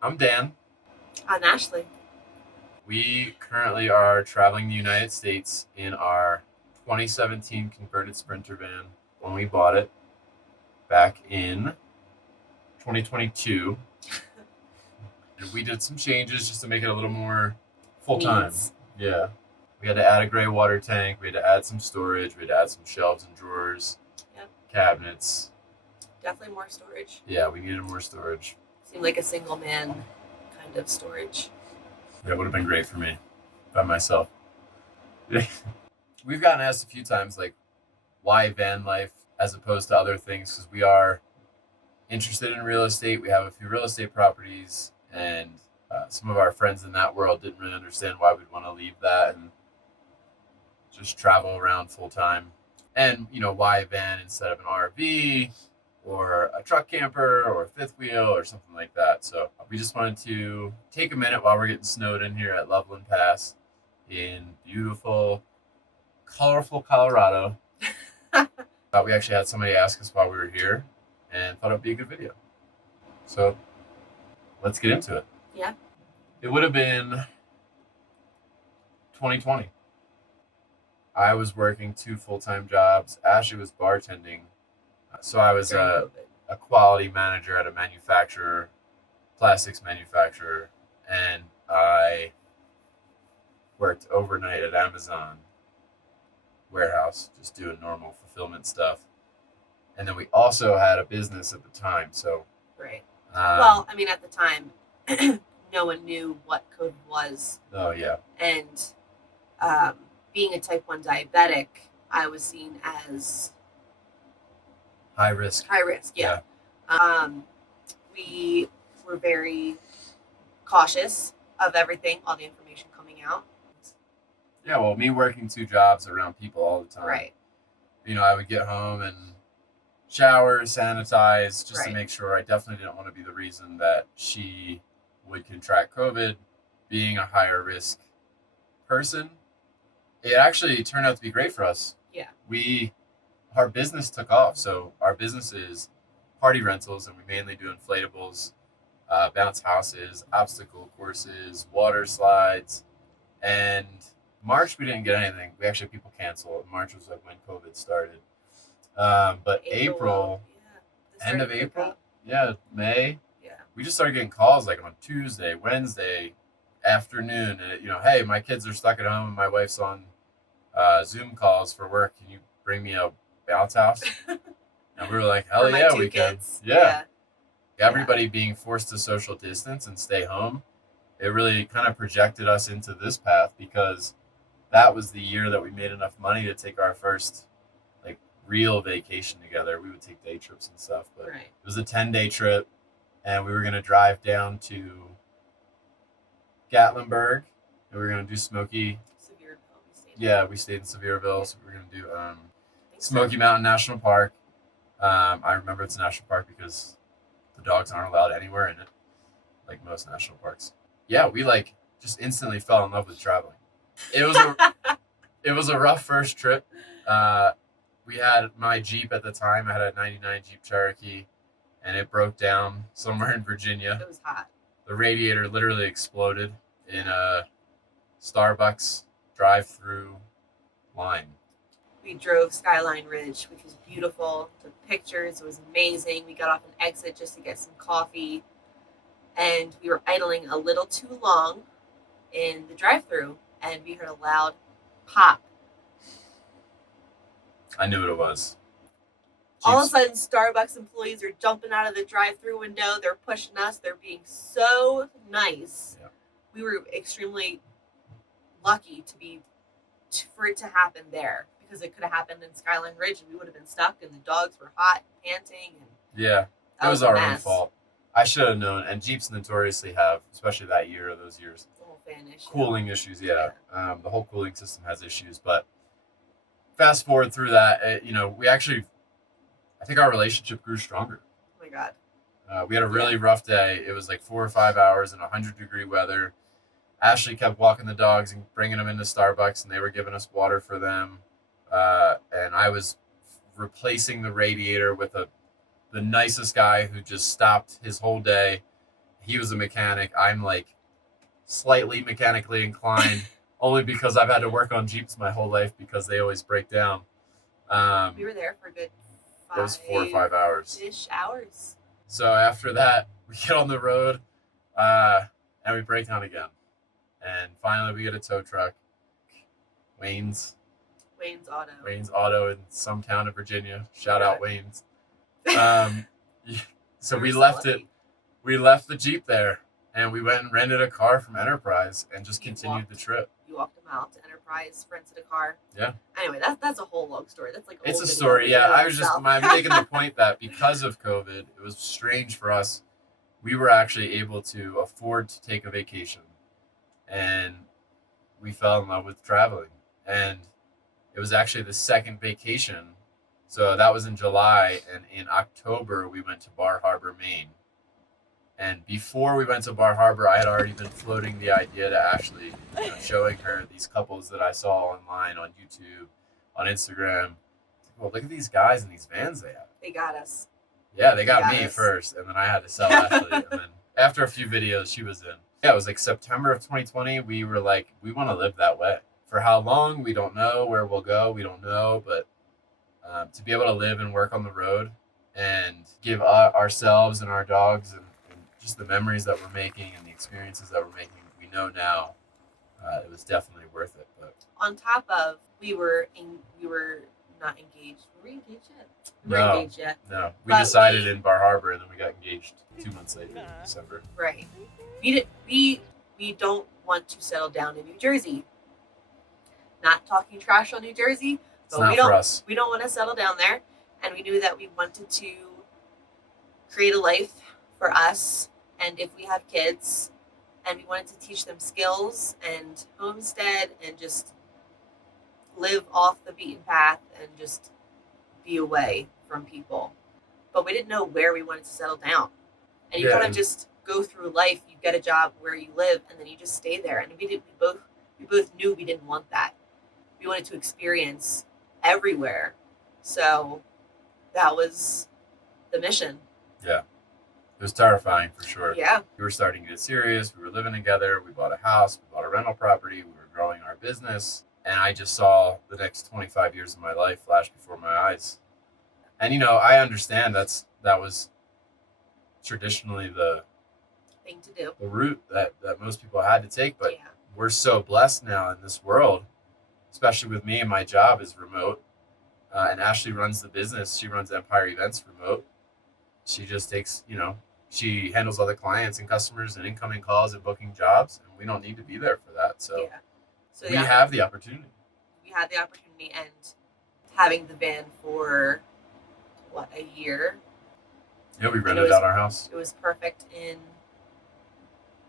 I'm Dan. On Ashley. We currently are traveling the United States in our 2017 converted Sprinter van when we bought it back in 2022. And we did some changes just to make it a little more full time. Needs. Yeah. We had to add a gray water tank. We had to add some storage. We had to add some shelves and drawers, Yep. cabinets. Definitely more storage. Yeah, we needed more storage. Seemed like a single man kind of storage. Yeah, it would have been great for me by myself. We've gotten asked a few times, like, why van life as opposed to other things? Because we are interested in real estate. We have a few real estate properties, and some of our friends in that world didn't really understand why we'd want to leave that and just travel around full time. And, why a van instead of an RV or a truck camper or a fifth wheel or something like that. So we just wanted to take a minute while we're getting snowed in here at Loveland Pass in beautiful, colorful Colorado. We actually had somebody ask us while we were here and thought it would be a good video. So let's get into it. Yeah. It would have been 2020. I was working 2 full-time jobs. Ashley was bartending. So I was a quality manager at a manufacturer, plastics manufacturer, and I worked overnight at Amazon warehouse, just doing normal fulfillment stuff. And then we also had a business at the time. So right. Well, I mean, at the time, no one knew what COVID was. Oh yeah. And being a type 1 diabetic, I was seen as high risk. High risk, yeah. We were very cautious of everything, all the information coming out. Yeah, well, me working 2 jobs around people all the time. Right. I would get home and shower, sanitize, just right. to make sure. I definitely didn't want to be the reason that she would contract COVID. Being a higher risk person, it actually turned out to be great for us. Yeah. Our business took off. So our business is party rentals, and we mainly do inflatables, bounce houses, obstacle courses, water slides. And March, we didn't get anything. We actually had people cancel. March was like when COVID started. But April, end of April, May, we just started getting calls like on Tuesday, Wednesday afternoon. And, hey, my kids are stuck at home and my wife's on Zoom calls for work. Can you bring me a bounce house? And we were like, hell yeah, we can. Yeah. Everybody being forced to social distance and stay home. It really kind of projected us into this path because that was the year that we made enough money to take our first real vacation together. We would take day trips and stuff, but It was a 10-day trip, and we were going to drive down to Gatlinburg, and we were going to do Smoky. Sevierville. We stayed in Sevierville, so we were going to do Smoky Mountain National Park. I remember it's a national park because the dogs aren't allowed anywhere in it, like most national parks. Yeah, we just instantly fell in love with traveling. It was a rough first trip. We had my Jeep at the time. I had a 99 Jeep Cherokee, and it broke down somewhere in Virginia. It was hot. The radiator literally exploded in a Starbucks drive-through line. We drove Skyline Ridge, which was beautiful. Took pictures. It was amazing. We got off an exit just to get some coffee, and we were idling a little too long in the drive-through, and we heard a loud pop. I knew what it was. All of a sudden, Starbucks employees are jumping out of the drive-through window. They're pushing us. They're being so nice. Yeah. We were extremely lucky for it to happen there because it could have happened in Skyline Ridge and we would have been stuck and the dogs were hot and panting. Yeah, it was our own fault. I should have known. And Jeeps notoriously have, especially that year or those years, the whole fan issue. Cooling issues. Yeah. The whole cooling system has issues, but fast forward through that, we actually, I think our relationship grew stronger. Oh my God. We had a really rough day. It was like 4 or 5 hours in 100-degree weather. Ashley kept walking the dogs and bringing them into Starbucks, and they were giving us water for them. And I was replacing the radiator with the nicest guy who just stopped his whole day He was a mechanic. I'm like slightly mechanically inclined, only because I've had to work on Jeeps my whole life because they always break down. We were there for a good It was 4 or 5 hours. hours. So after that, we get on the road, and we break down again. And finally, we get a tow truck. Wayne's Auto in some town in Virginia. Shout out Wayne's. So we left it. We left the Jeep there, and we went and rented a car from Enterprise and just continued the trip. You walked a mile to Enterprise, rented a car. Yeah. Anyway, that's a whole long story. That's like it's a story. Yeah, I was just I'm making the point that because of COVID, it was strange for us. We were actually able to afford to take a vacation, and we fell in love with traveling. And it was actually the second vacation. So that was in July, and in October we went to Bar Harbor, Maine. And before we went to Bar Harbor, I had already been floating the idea to actually showing her these couples that I saw online on YouTube, on Instagram. Well, look at these guys in these vans they have. They got us. Yeah, they got me first, and then I had to sell Ashley. And then after a few videos, she was in. Yeah, it was like September of 2020. We were like, we want to live that way. For how long, we don't know. Where we'll go, we don't know. But to be able to live and work on the road and give ourselves and our dogs and just the memories that we're making and the experiences that we're making, we know now it was definitely worth it. But on top of, we were not engaged. Were we engaged yet? We weren't engaged yet. No, we decided in Bar Harbor, and then we got engaged 2 months later in December. Right. We don't want to settle down in New Jersey. Not talking trash on New Jersey, but we don't want to settle down there, and we knew that we wanted to create a life for us, and if we have kids, and we wanted to teach them skills and homestead and just live off the beaten path and just be away from people. But we didn't know where we wanted to settle down. And you kind of just go through life, you get a job where you live, and then you just stay there. And we both knew we didn't want that. We wanted to experience everywhere. So that was the mission. Yeah. It was terrifying for sure. Yeah. We were starting to get serious. We were living together. We bought a house. We bought a rental property. We were growing our business. And I just saw the next 25 years of my life flash before my eyes. And, I understand that was traditionally the thing to do, the route that most people had to take. But we're so blessed now in this world, especially with me and my job is remote. And Ashley runs the business. She runs Empire Events remote. She just takes, she handles other clients and customers and incoming calls and booking jobs, and we don't need to be there for that. So we have the opportunity. We had the opportunity, and having the van for a year. Yeah, we rented out our house. It was perfect in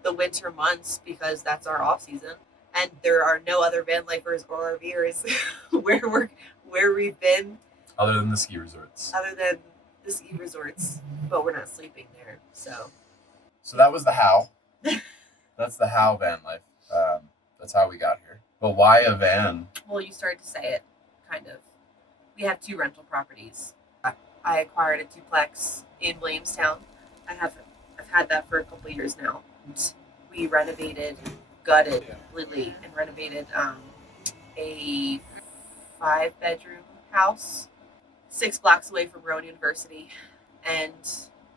the winter months because that's our off season, and there are no other van lifers or RVers where we've been. Other than the ski resorts. But we're not sleeping there. So that was the how. That's the how van life. That's how we got here. But why a van? Well, you started to say it, kind of. We have 2 rental properties. I acquired a duplex in Williamstown. I've had that for a couple of years now. And we gutted completely, and renovated a 5-bedroom house 6 blocks away from Rowan University, and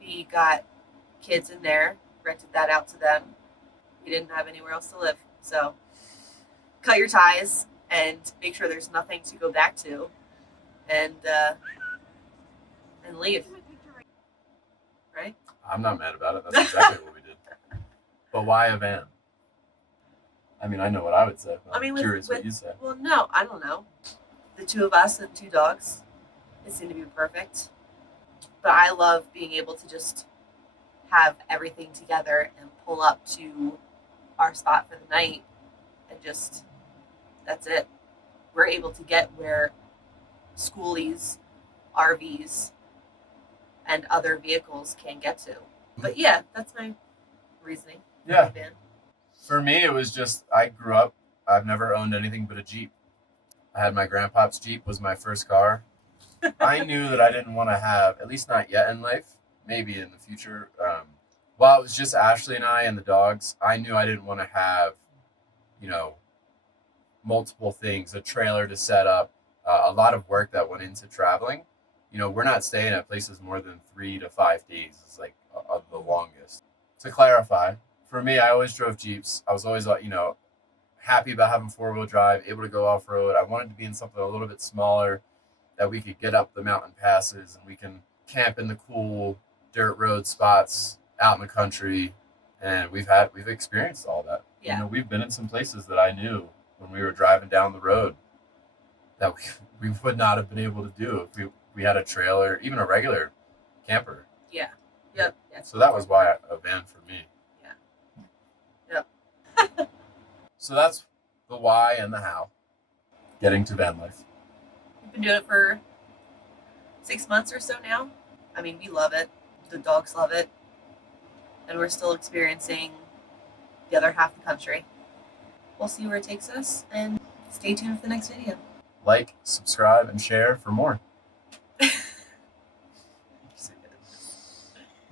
we got kids in there, rented that out to them. We didn't have anywhere else to live, so cut your ties and make sure there's nothing to go back to, and leave. Right? I'm not mad about it. That's exactly what we did. But why a van? I mean, I know what I would say. I'm curious what you say. Well, no, I don't know. The 2 of us and 2 dogs. It seemed to be perfect. But I love being able to just have everything together and pull up to our spot for the night and just, that's it. We're able to get where schoolies, RVs, and other vehicles can get to. But yeah, that's my reasoning. Yeah. For me, it was just, I grew up, I've never owned anything but a Jeep. I had my grandpa's Jeep, was my first car. I knew that I didn't want to have, at least not yet in life, maybe in the future, while it was just Ashley and I and the dogs, I knew I didn't want to have, you know, multiple things, a trailer to set up, a lot of work that went into traveling. You know, we're not staying at places more than 3 to 5 days. It's like the longest. To clarify, for me, I always drove Jeeps. I was always, happy about having 4-wheel drive, able to go off road. I wanted to be in something a little bit smaller that we could get up the mountain passes and we can camp in the cool dirt road spots out in the country. And we've experienced all that. Yeah. You know, we've been in some places that I knew when we were driving down the road that we would not have been able to do if we had a trailer, even a regular camper. Yeah. Yep. So that was why a van for me. Yeah. Yep. So that's the why and the how. Getting to van life. We've been doing it for 6 months or so now. I mean, we love it. The dogs love it. And we're still experiencing the other half of the country. We'll see where it takes us, and stay tuned for the next video. Like, subscribe, and share for more.